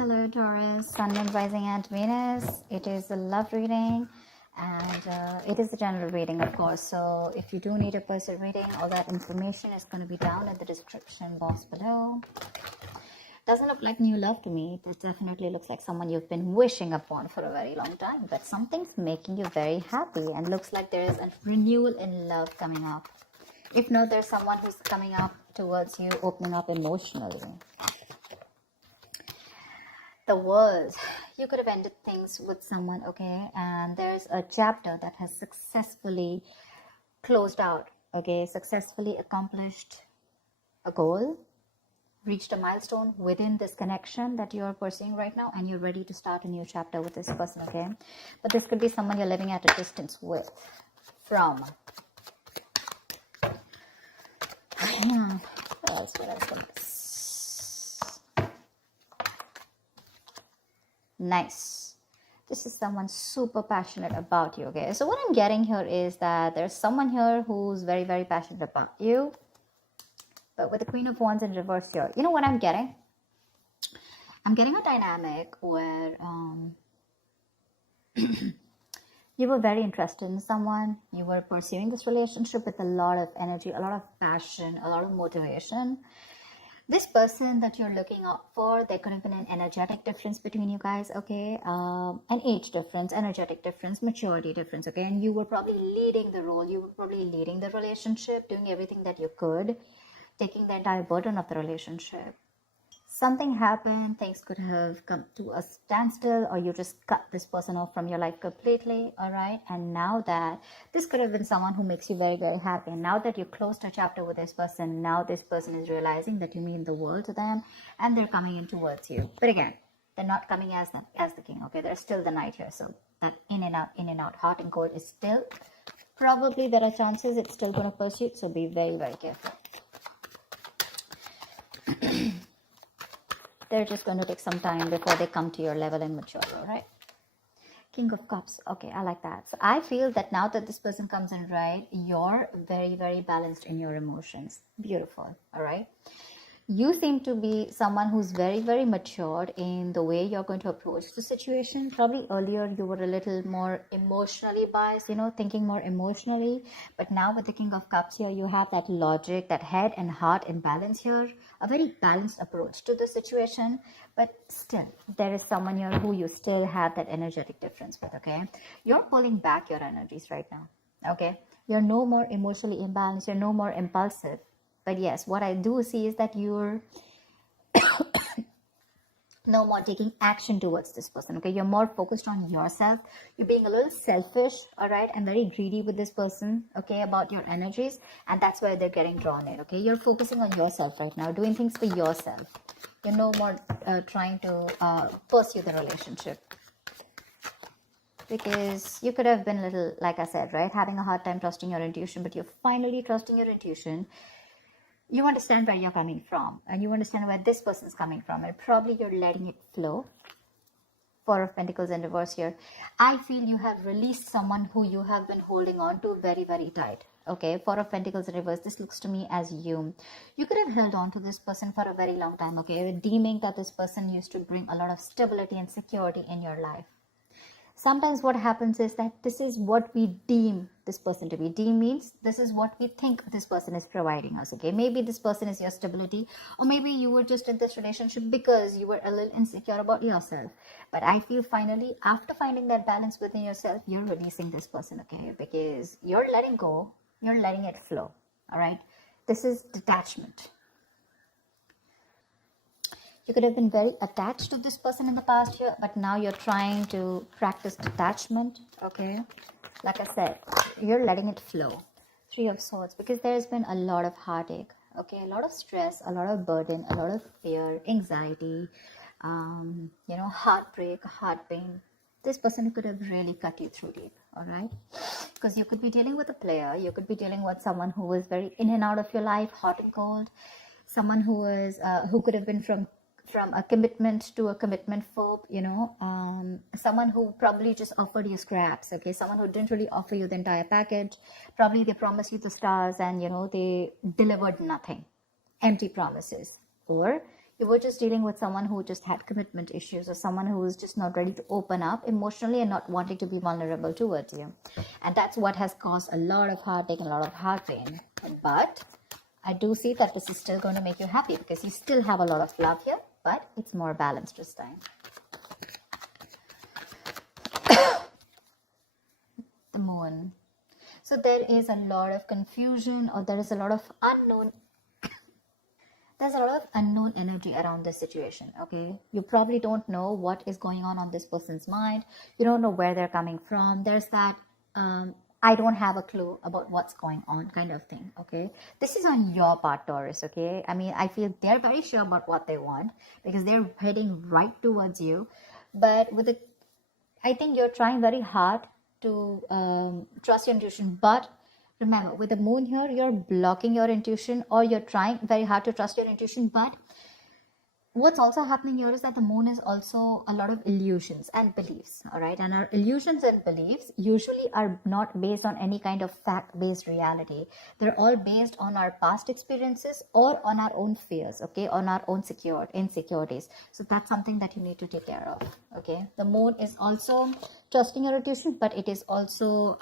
Hello Taurus, Sun, Moon, Rising and Venus. It is a love reading and it is a general reading, of course. So if you do need a personal reading, all that information is going to be down in the description box below. Doesn't look like new love to me. It definitely looks like someone you've been wishing upon for a very long time, but something's making you very happy and looks like there is a renewal in love coming up. If not, there's someone who's coming up towards you, opening up emotionally. The World. You could have ended things with someone, okay, and there's a chapter that has successfully closed out, okay, successfully accomplished a goal, reached a milestone within this connection that you're pursuing right now, and you're ready to start a new chapter with this person, okay. But this could be someone you're living at a distance with, from. What else? Nice. This is someone super passionate about you, okay. So what I'm getting here is that there's someone here who's very, very passionate about you, but with the Queen of Wands in reverse here, you know what I'm getting? I'm getting a dynamic where you were very interested in someone, you were pursuing this relationship with a lot of energy, a lot of passion, a lot of motivation. This person that you're looking out for, there could have been an energetic difference between you guys, okay? An age difference, energetic difference, maturity difference, okay? And you were probably leading the role, you were probably leading the relationship, doing everything that you could, taking the entire burden of the relationship. Something happened, things could have come to a standstill, or you just cut this person off from your life completely, all right? And now that this could have been someone who makes you very, very happy. And now that you closed a chapter with this person, now this person is realizing that you mean the world to them, and they're coming in towards you. But again, they're not coming as the king, okay? There's still the knight here, so that in and out, hot and cold is still, probably there are chances it's still going to pursue, so be very, very careful. They're just going to take some time before they come to your level and mature, all right? King of Cups. Okay, I like that. So I feel that now that this person comes in, right, you're very, very balanced in your emotions. Beautiful, all right? You seem to be someone who's very, very matured in the way you're going to approach the situation. Probably earlier you were a little more emotionally biased, you know, thinking more emotionally. But now with the King of Cups here, you have that logic, that head and heart in balance here. A very balanced approach to the situation. But still, there is someone here who you still have that energetic difference with, okay? You're pulling back your energies right now, okay? You're no more emotionally imbalanced. You're no more impulsive. But yes, what I do see is that you're no more taking action towards this person, okay? You're more focused on yourself. You're being a little selfish, all right? And very greedy with this person, okay, about your energies. And that's why they're getting drawn in, okay? You're focusing on yourself right now, doing things for yourself. You're no more trying to pursue the relationship. Because you could have been a little, like I said, right? Having a hard time trusting your intuition, but you're finally trusting your intuition. You understand where you're coming from, and you understand where this person's coming from, and probably you're letting it flow. Four of Pentacles in reverse here. I feel you have released someone who you have been holding on to very, very tight. Okay, Four of Pentacles in reverse. This looks to me as you could have held on to this person for a very long time, okay, deeming that this person used to bring a lot of stability and security in your life. Sometimes what happens is that this is what we deem this person to be. Deem means this is what we think this person is providing us, okay? Maybe this person is your stability, or maybe you were just in this relationship because you were a little insecure about yourself. But I feel finally, after finding that balance within yourself, you're releasing this person, okay? Because you're letting go, you're letting it flow, all right? This is detachment. You could have been very attached to this person in the past here, but now you're trying to practice detachment, okay? Like I said, you're letting it flow. Three of Swords, because there's been a lot of heartache, okay? A lot of stress, a lot of burden, a lot of fear, anxiety, you know, heartbreak, heart pain. This person could have really cut you through deep, all right? Because you could be dealing with a player. You could be dealing with someone who was very in and out of your life, hot and cold. Someone who was, who could have been from a commitment to a commitment phobe, you know, someone who probably just offered you scraps, okay, someone who didn't really offer you the entire package. Probably they promised you the stars and, you know, they delivered nothing, empty promises. Or You were just dealing with someone who just had commitment issues, or someone who is just not ready to open up emotionally and not wanting to be vulnerable towards you. And that's what has caused a lot of heartache and a lot of heart pain. But I do see that this is still going to make you happy, because you still have a lot of love here, but it's more balanced this time. The moon. So there is a lot of confusion, or there is a lot of unknown. There's a lot of unknown energy around this situation, okay? You probably don't know what is going on this person's mind. You don't know where they're coming from. There's that, I don't have a clue about what's going on kind of thing, okay? This is on your part, Taurus, okay? I mean, I feel they're very sure about what they want, because they're heading right towards you. But with it, I think you're trying very hard to trust your intuition, but remember, with the moon here, you're blocking your intuition, or you're trying very hard to trust your intuition. But what's also happening here is that the moon is also a lot of illusions and beliefs, all right? And our illusions and beliefs usually are not based on any kind of fact-based reality. They're all based on our past experiences or on our own fears, okay? On our own insecurities. So that's something that you need to take care of, okay? The moon is also trusting your intuition, but it is also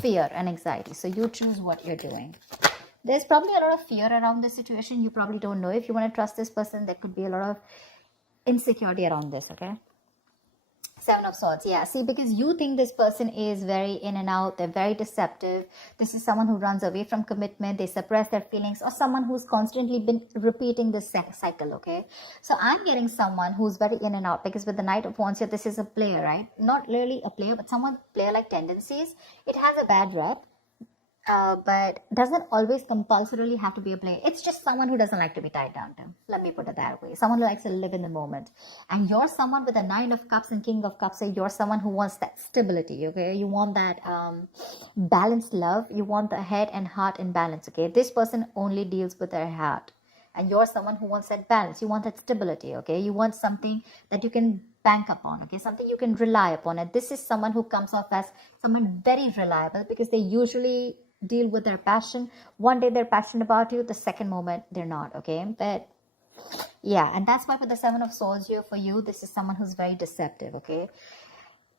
fear and anxiety. So you choose what you're doing. There's probably a lot of fear around this situation. You probably don't know if you want to trust this person. There could be a lot of insecurity around this, okay? Seven of Swords, yeah. See, because you think this person is very in and out. They're very deceptive. This is someone who runs away from commitment. They suppress their feelings, or someone who's constantly been repeating this cycle, okay? So I'm getting someone who's very in and out, because with the Knight of Wands here, this is a player, right? Not really a player, but someone player-like tendencies. It has a bad rep. But doesn't always compulsorily have to be a player. It's just someone who doesn't like to be tied down to. Let me put it that way. Someone who likes to live in the moment. And you're someone with a Nine of Cups and King of Cups. So you're someone who wants that stability, okay? You want that balanced love. You want the head and heart in balance, okay? This person only deals with their heart. And you're someone who wants that balance. You want that stability, okay? You want something that you can bank upon, okay? Something you can rely upon. And this is someone who comes off as someone very reliable, because they usually deal with their passion. One day they're passionate about you, the second moment they're not, okay? But yeah, and that's why with the Seven of Swords here for you, this is someone who's very deceptive, okay?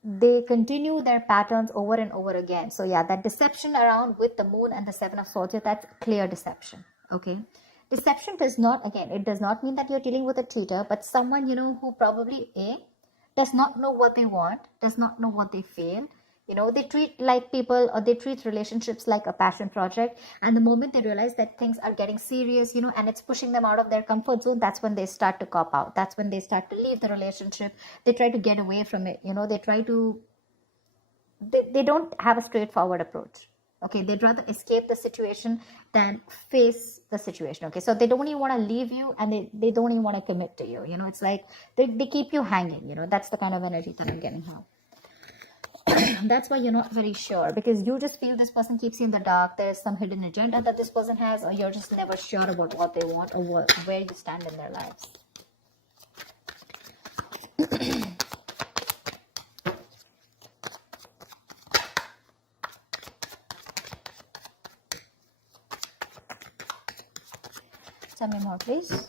They continue their patterns over and over again. So yeah, that deception around with the moon and the Seven of Swords here, that's clear deception, okay? Deception does not, again, it does not mean that you're dealing with a cheater, but someone, you know, who probably does not know what they want, does not know what they feel. You know, they treat like people, or they treat relationships like a passion project. And the moment they realize that things are getting serious, you know, and it's pushing them out of their comfort zone, that's when they start to cop out. That's when they start to leave the relationship. They try to get away from it. You know, they try to, they don't have a straightforward approach. Okay, they'd rather escape the situation than face the situation. Okay, so they don't even want to leave you, and they don't even want to commit to you. You know, it's like they keep you hanging. You know, that's the kind of energy that I'm getting now. That's why you're not very sure, because you just feel this person keeps you in the dark. There's some hidden agenda that this person has, or you're just never sure about what they want, or where you stand in their lives. Tell me more, please.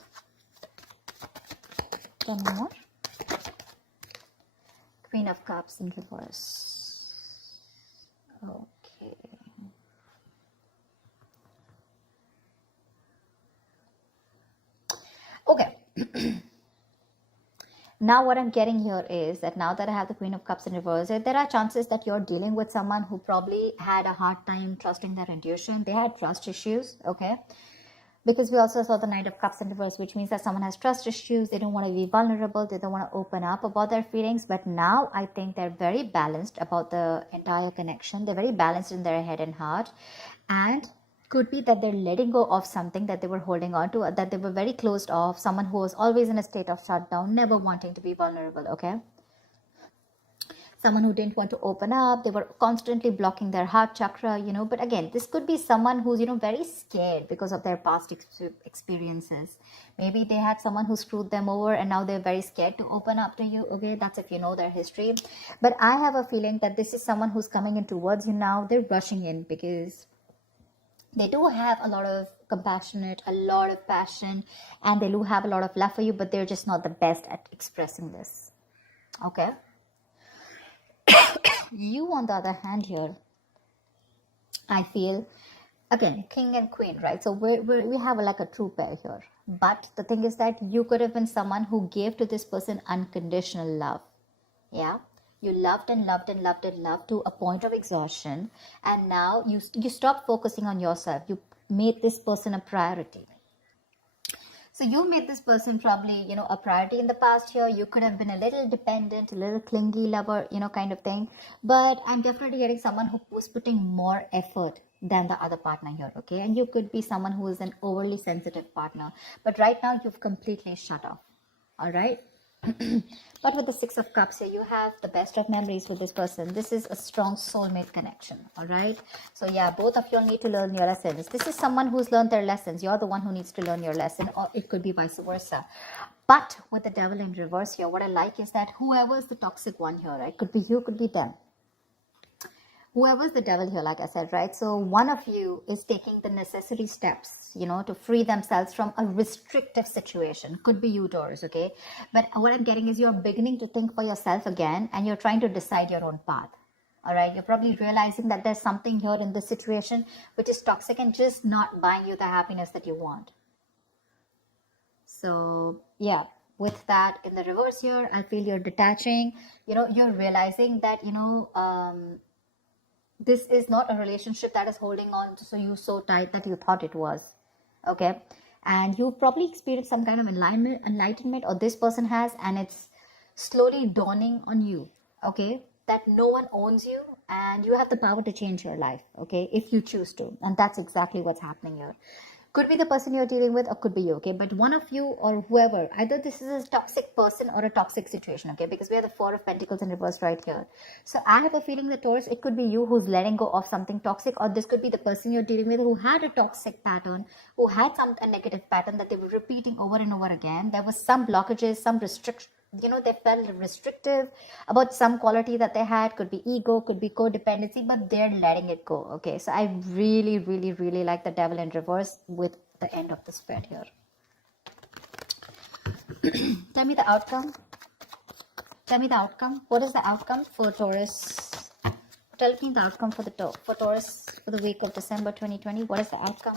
Tell me more. Queen of Cups in reverse. Okay. Okay. Now what I'm getting here is that now that I have the Queen of Cups in reverse, there are chances that you're dealing with someone who probably had a hard time trusting their intuition. They had trust issues, okay? Because we also saw the Knight of Cups in reverse, which means that someone has trust issues. They don't want to be vulnerable. They don't want to open up about their feelings. But now I think they're very balanced about the entire connection. They're very balanced in their head and heart. And could be that they're letting go of something that they were holding on to, that they were very closed off. Someone who was always in a state of shutdown, never wanting to be vulnerable, okay? Someone who didn't want to open up. They were constantly blocking their heart chakra, you know. But again, this could be someone who's, you know, very scared because of their past experiences. Maybe they had someone who screwed them over, and now they're very scared to open up to you, okay? That's if you know their history. But I have a feeling that this is someone who's coming in towards you now. They're rushing in because They do have a lot of compassionate, a lot of passion, and they do have a lot of love for you, but they're just not the best at expressing this. Okay. You, on the other hand, here, I feel, again, king and queen, right? So we have like a true pair here. But the thing is that you could have been someone who gave to this person unconditional love. Yeah. You loved and loved and loved and loved to a point of exhaustion. And now you stopped focusing on yourself. You made this person a priority. So you made this person probably, a priority in the past year. You could have been a little dependent, a little clingy lover, kind of thing. But I'm definitely getting someone who was putting more effort than the other partner here, okay? And you could be someone who is an overly sensitive partner. But right now, you've completely shut off, all right? But with the Six of Cups here, you have the best of memories with this person. This is a strong soulmate connection, all right? So yeah, both of you all need to learn your lessons. This is someone who's learned their lessons. You're the one who needs to learn your lesson, or it could be vice versa. But with the Devil in reverse here, what I like is that whoever is the toxic one here, right? Could be you, could be them. Whoever's the devil here, like I said, right? So one of you is taking the necessary steps, to free themselves from a restrictive situation. Could be you, Taurus, okay? But what I'm getting is you're beginning to think for yourself again, and you're trying to decide your own path. All right? You're probably realizing that there's something here in this situation which is toxic and just not buying you the happiness that you want. So, yeah. With that in the reverse here, I feel you're detaching. You're realizing that, this is not a relationship that is holding on to you so tight that you thought it was, okay? And you've probably experienced some kind of enlightenment, or this person has, and it's slowly dawning on you, okay, that no one owns you and you have the power to change your life, okay, if you choose to. And that's exactly what's happening here. Could be the person you're dealing with, or could be you, okay? But one of you or whoever, either this is a toxic person or a toxic situation, okay? Because we have the Four of Pentacles in reverse right here. So I have a feeling that, Taurus, it could be you who's letting go of something toxic, or this could be the person you're dealing with who had a toxic pattern, who had a negative pattern that they were repeating over and over again. There was some blockages, some restriction. They felt restrictive about some quality that they had. Could be ego, could be codependency, but they're letting it go, okay? So I really, really, really like the Devil in reverse with the end of the spread here. Tell me the outcome. Tell me the outcome. What is the outcome for Taurus? Tell me the outcome for Taurus for the week of December 2020. What is the outcome?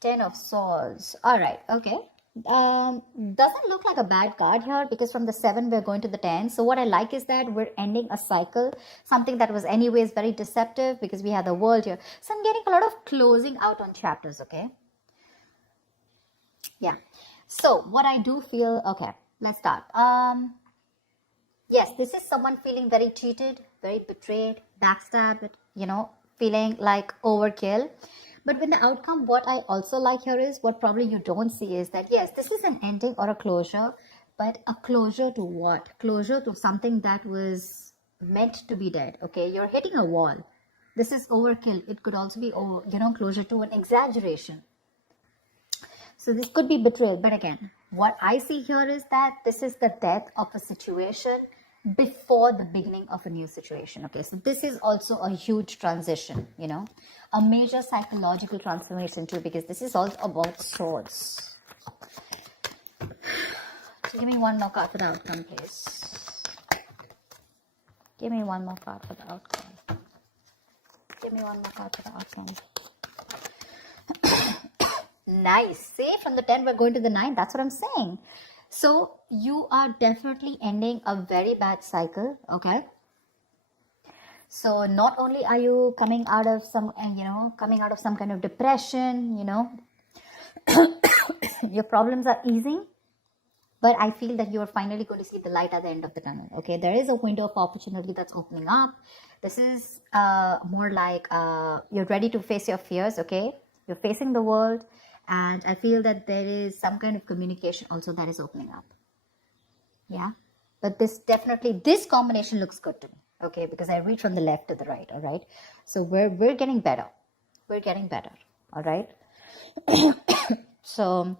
10 of Swords. All right, okay. Doesn't look like a bad card here, because from the 7 we're going to the 10. So what I like is that we're ending a cycle, something that was anyways very deceptive, because we have the World here. So I'm getting a lot of closing out on chapters, okay? Yeah. So what I do feel, okay, let's start. Yes, this is someone feeling very cheated, very betrayed, backstabbed, feeling like overkill. But with the outcome, what I also like here is, what probably you don't see is that, yes, this is an ending or a closure, but a closure to what? Closure to something that was meant to be dead, okay? You're hitting a wall. This is overkill. It could also be, closure to an exaggeration. So this could be betrayal. But again, what I see here is that this is the death of a situation before the beginning of a new situation, okay? So this is also a huge transition, a major psychological transformation too, because this is also about swords. So give me one more card for the outcome, please. Give me one more card for the outcome. Give me one more card for the outcome. Nice. See, from the 10 we're going to the 9. That's what I'm saying. So you are definitely ending a very bad cycle, okay? So not only are you coming out of some kind of depression, your problems are easing, but I feel that you are finally going to see the light at the end of the tunnel, okay? There is a window of opportunity that's opening up. This is more like you're ready to face your fears, okay? You're facing the world. And I feel that there is some kind of communication also that is opening up. Yeah. But this combination looks good to me. Okay. Because I read from the left to the right. All right. So we're getting better. We're getting better. All right. So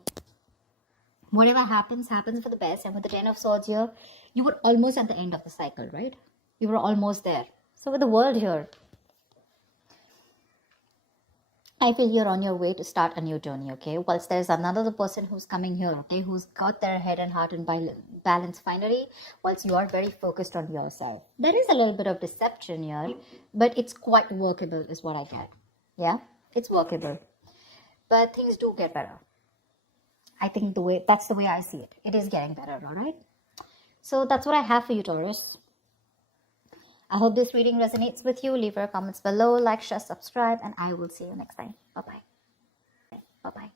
whatever happens for the best. And with the 10 of Swords here, you were almost at the end of the cycle, right? You were almost there. So with the World here, I feel you're on your way to start a new journey, okay? Whilst there's another person who's coming here, okay, who's got their head and heart in balance finally, whilst you are very focused on yourself. There is a little bit of deception here, but it's quite workable is what I get. Yeah, it's workable. But things do get better. I think that's the way I see it. It is getting better, all right? So that's what I have for you, Taurus. I hope this reading resonates with you. Leave your comments below, like, share, subscribe, and I will see you next time. Bye-bye. Bye-bye.